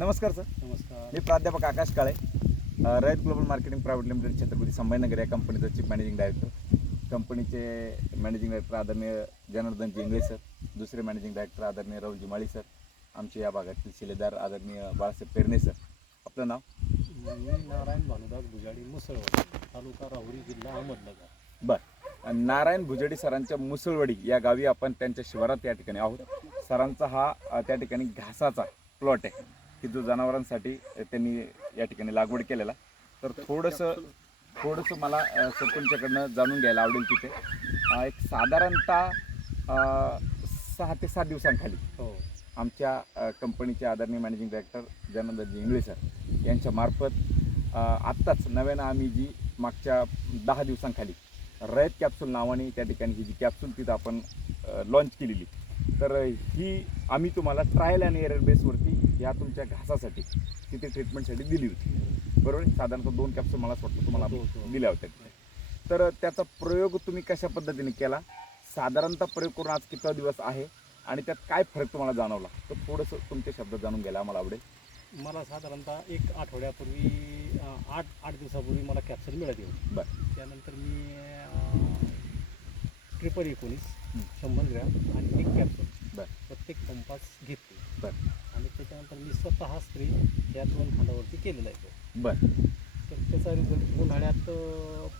नमस्कार सर. नमस्कार. मी प्राध्यापक Akash Kale Rayat global marketing private limited Chhatrapati Sambhajinagar या कंपनीचा चीफ मॅनेजिंग डायरेक्टर. कंपनीचे मॅनेजिंग डायरेक्टर आदरणीय जनार्दनजी इंगळे सर. दुसरे मॅनेजिंग डायरेक्टर आदरणीय राहुलजी माळी सर. आमचे या भागातील शिलेदार आदरणीय बाळासाहेब पेरणे सर. आपलं नाव? मी नारायण भानुदास भुजाडी मुसळवाडी तालुका राहुरी जिल्हा अहमदनगर. बर. नारायण भुजडी सरांच्या मुसळवाडी या गावी आपण त्यांच्या शिवारात या ठिकाणी आहोत. सरांचा हा त्या ठिकाणी घासाचा प्लॉट आहे. की जो जनावरांसाठी त्यांनी या ठिकाणी लागवड केलेला तर थोडंसं थोडंसं मला अ, सर तुमच्याकडनं जाणून घ्यायला आवडेल तिथे. एक साधारणतः सहा ते सात दिवसांखाली हो. आमच्या कंपनीचे आदरणीय managing director Janardanji Ingale sir यांच्या मार्फत आत्ताच नव्यानं आम्ही जी मागच्या दहा दिवसांखाली रयत कॅप्सूल नावाने त्या ठिकाणी ही जी कॅप्सूल तिथं आपण लॉन्च केलेली तर ही आम्ही तुम्हाला ट्रायल आणि एरर बेसवरती या तुमच्या घासासाठी तिथे ट्रीटमेंटसाठी दिली होती. बरोबर? साधारणतः दोन कॅप्सूल मला वाटतं तुम्हाला हो, हो. दिल्या होत्या तर त्याचा प्रयोग तुम्ही कशा पद्धतीने केला? साधारणतः प्रयोग करून आज किती दिवस आहे? आणि त्यात काय फरक तुम्हाला जाणवला? तर थोडंसं तुमचे शब्द जाणून घ्यायला आम्हाला आवडेल. मला साधारणतः एक आठवड्यापूर्वी आठ आठ दिवसापूर्वी मला कॅप्सूल मिळाली होती. बरं. त्यानंतर मी ट्रिपल एकोणीस. शंभर ग्रॅम आणि एक कॅप्सूल पंपास घेतली बरं. आणि त्याच्यानंतर मी स्वतः स्प्रे या दोन खांदावरती केलेला आहे तो. बरं. तर त्याचा रिझल्ट उन्हाळ्यात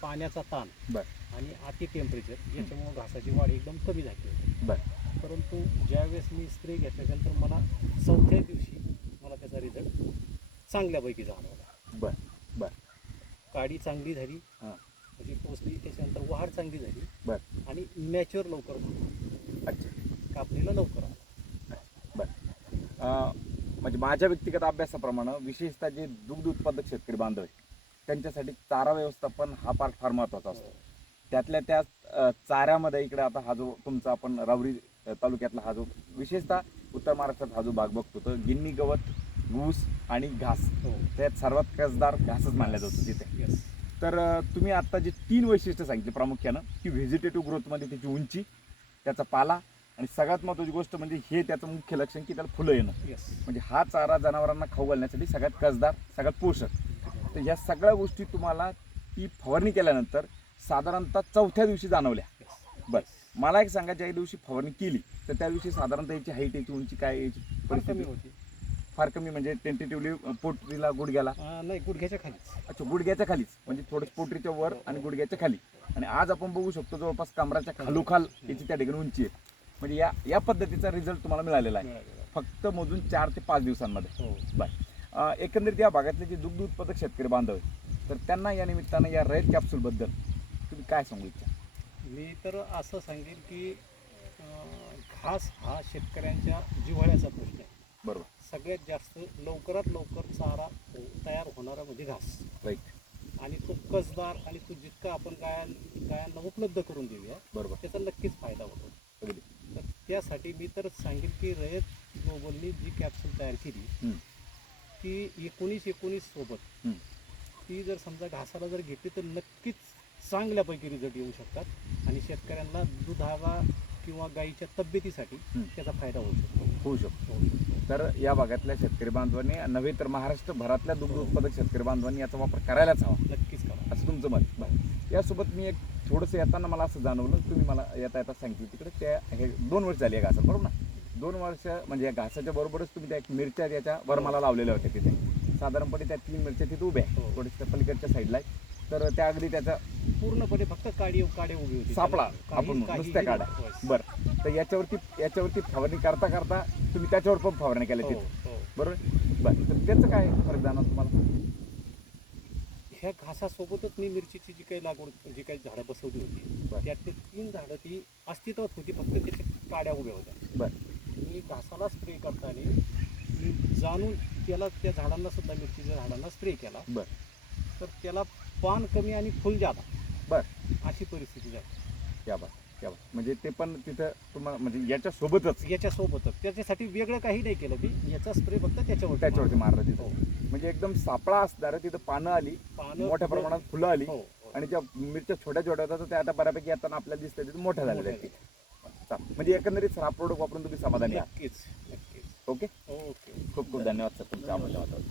पाण्याचा ताण बरं. आणि अति टेम्परेचर याच्यामुळं घासाची वाढ एकदम कमी झाली होती. बरं. परंतु ज्यावेळेस मी स्प्रे घेतल्यानंतर मला चौथ्या दिवशी मला त्याचा रिझल्ट चांगल्यापैकी जाणवला. बरं बरं. काडी चांगली झाली. हां. म्हणजे पोचली त्याच्यानंतर वाढ चांगली झाली. बरं. आणि मॅच्युअर लवकर. अच्छा. कापणीला लवकर आला. म्हणजे माझ्या व्यक्तिगत अभ्यासाप्रमाणे विशेषतः जे दुग्ध उत्पादक शेतकरी बांधव आहेत त्यांच्यासाठी चारा व्यवस्थापन हा पार्ट फार महत्त्वाचा असतो. त्यातल्या त्या चाऱ्यामध्ये इकडे आता हा जो तुमचा आपण रावरी तालुक्यातला हा जो विशेषतः उत्तर महाराष्ट्रात हा जो भाग बघतो तर गिन्नी गवत ऊस आणि घास हो. त्यात सर्वात कसदार घासच मानला जातो तिथे. तर तुम्ही आता जे तीन वैशिष्ट्य सांगितली प्रामुख्यानं की व्हेजिटेटिव्ह ग्रोथमध्ये त्याची उंची त्याचा पाला आणि सगळ्यात महत्त्वाची गोष्ट म्हणजे हे त्याचं मुख्य लक्षण की त्याला फुलं येणं. म्हणजे हा चारा जनावरांना खाऊ घालण्यासाठी सगळ्यात कसदार सगळ्यात पोषक. तर ह्या सगळ्या गोष्टी तुम्हाला ती फवारणी केल्यानंतर साधारणतः चौथ्या दिवशी जाणवल्या. बरं. मला एक सांगा ज्या दिवशी फवारणी केली तर त्या दिवशी साधारणतः याची हाईट याची उंची काय याची कमी परिस्थिती? होती. फार कमी म्हणजे टेंटेटिव्हली पोटरीला गुडघ्याला? नाही गुडघ्याच्या खालीच. अच्छा गुडघ्याच्या खालीच. म्हणजे थोडं पोटरीच्या वर आणि गुडघ्याच्या खाली. आणि आज आपण बघू शकतो जवळपास कमराच्या खालोखाल याची त्या ठिकाणी उंची आहे. म्हणजे या या पद्धतीचा रिझल्ट तुम्हाला मिळालेला आहे. फक्त मोजून चार ते पाच दिवसांमध्ये. हो. बाय. एकंदरीत या भागातले जे दुग्ध उत्पादक शेतकरी बांधव आहेत तर त्यांना या निमित्तानं या रयत कॅप्सूलबद्दल तुम्ही काय सांगू इच्छा मी तर असं सांगेन की घास हा शेतकऱ्यांच्या जिव्हाळ्याचा प्रश्न आहे. बरोबर. सगळ्यात जास्त लवकरात लवकर चारा तयार होणारा म्हणजे घास. राईट आणि तो कसदार आणि तो जितका आपण गायां गायांना उपलब्ध करून देऊया बरोबर. त्याचा नक्कीच फायदा होतो. त्यासाठी मी तर सांगेन की रयत ग्लोबलनी जी कॅप्सूल तयार केली ती एकोणीस एकोणीस सोबत. ती जर समजा घासाला जर घेतली तर नक्कीच चांगल्यापैकी रिझल्ट येऊ शकतात आणि शेतकऱ्यांना दुधावा किंवा गाईच्या तब्येतीसाठी. त्याचा फायदा होऊ शकतो. होऊ शकतो. तर या भागातल्या शेतकरी बांधवांनी नव्हे तर महाराष्ट्रभरातल्या दुग्ध उत्पादक शेतकरी बांधवांनी याचा वापर करायलाच हवा. तुमचं मत. बरं. यासोबत मी एक थोडंसं येताना मला असं जाणवलं तुम्ही मला येता येता सांगितलं. तिकडे त्या हे दोन वर्ष झाली या घासाला बरोबर ना? दोन वर्ष म्हणजे या घासाच्या बरोबरच तुम्ही त्या एक मिरच्या त्याच्या वर मला लावलेल्या होत्या तिथे. साधारणपणे त्या तीन मिरच्या तिथे उभ्या त्या पलीकडच्या साईडला आहे तर त्या अगदी त्याच्या पूर्णपणे फक्त काडी काडे उभी होती. सापळा आपण नुसत्या काढा. बरं. तर याच्यावरती याच्यावरती फवारणी करता करता तुम्ही त्याच्यावर पण फवारणी केल्या हो, तिथे. हो. बरोबर? बरं. तर त्याचं काय फरक जाणार तुम्हाला? ह्या घासासोबतच मी मिरचीची जी काही लागवड जी काही झाडं बसवली होती. त्यातली तीन झाडं ती अस्तित्वात होती फक्त त्याच्या काड्या उभ्या होत्या. बरं. मी घासाला स्प्रे करताना मी जाणून त्याला त्या झाडांना सुद्धा मिरचीच्या झाडांना स्प्रे केला. बरं. तर त्याला पान कमी आणि फुल जादा. बरं. अशी परिस्थिती झाली. या बा या म्हणजे ते पण तिथं तुम्हाला म्हणजे याच्या सोबतच? याच्यासोबतच त्याच्यासाठी वेगळं काही नाही केलं मी. याचा स्प्रे फक्त त्याच्यावर त्याच्यावरती मारलं. हो. तिथं. म्हणजे एकदम सापळा असणार तिथं पानं आली मोठ्या म्हणजे प्रमाणात फुलं आली हो, हो. आणि ज्या मिरच्या छोट्या छोट्या होत्या तर त्या आता बऱ्यापैकी आता आपल्याला दिसतं तिथे मोठ्या झालेल्या आहेत म्हणजे एकंदरीत सर प्रोडक्ट वापरून तुम्ही समाधानी नक्कीच ओके? ओके. खूप खूप धन्यवाद सर तुमच्या आवडल्या आवाज